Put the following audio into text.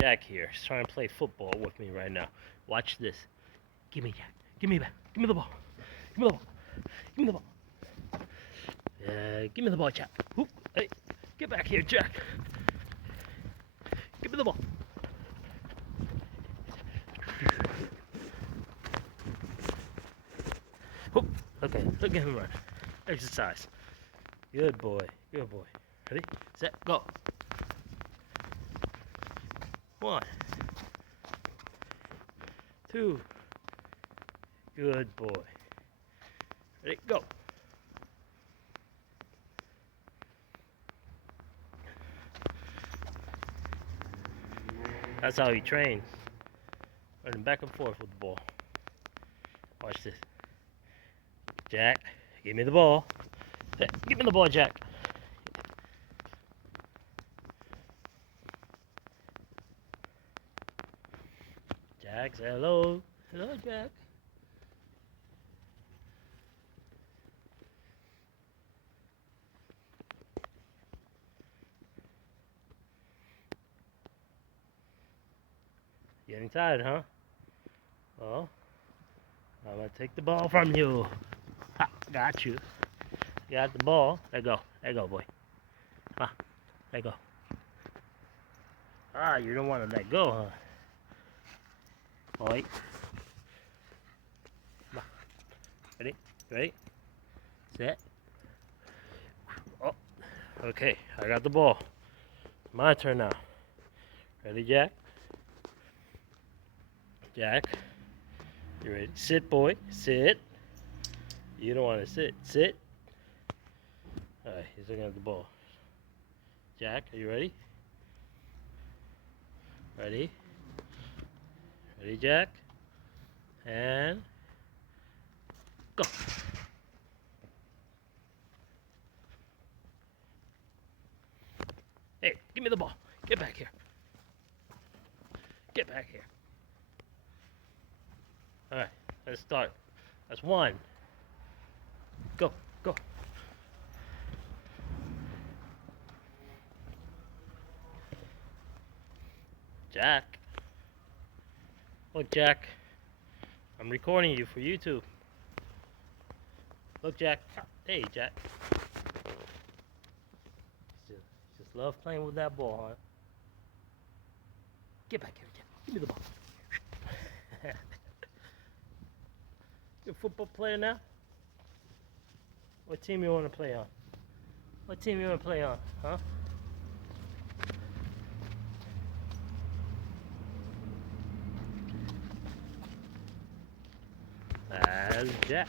Jack here. He's trying to play football with me right now. Watch this. Give me Jack. Give me back. Give me the ball. Give me the ball. Give me the ball. Give me the ball, Jack. Oop. Hey, get back here, Jack. Give me the ball. Oop. Okay, look at him run. Exercise. Good boy. Good boy. Ready, set, go. 1, 2. Good boy. Ready, go. That's how he trains. Running back and forth with the ball. Watch this. Jack, give me the ball. Give me the ball, Jack. Jack, say hello. Hello, Jack. Getting tired, huh? Well, I'm gonna take the ball from you. Ha, got you. Got the ball. Let go. Let go, boy. Come on. Let go. Ah, you don't want to let go, huh? Boy. Come on. Ready? Ready? Set. Oh. Okay, I got the ball. My turn now. Ready, Jack? Jack. You ready? Sit, boy. Sit. You don't want to sit. Sit. Alright, he's looking at the ball. Jack, are you ready? Ready? Ready, Jack? And go. Hey, give me the ball. Get back here. Get back here. Alright, let's start. That's 1. Go, go. Jack. Look, Jack. I'm recording you for YouTube. Look, Jack. Hey, Jack. Just love playing with that ball, huh? Get back here, Jack. Give me the ball. You're a football player now? What team you want to play on? What team you want to play on, huh? That's Jack.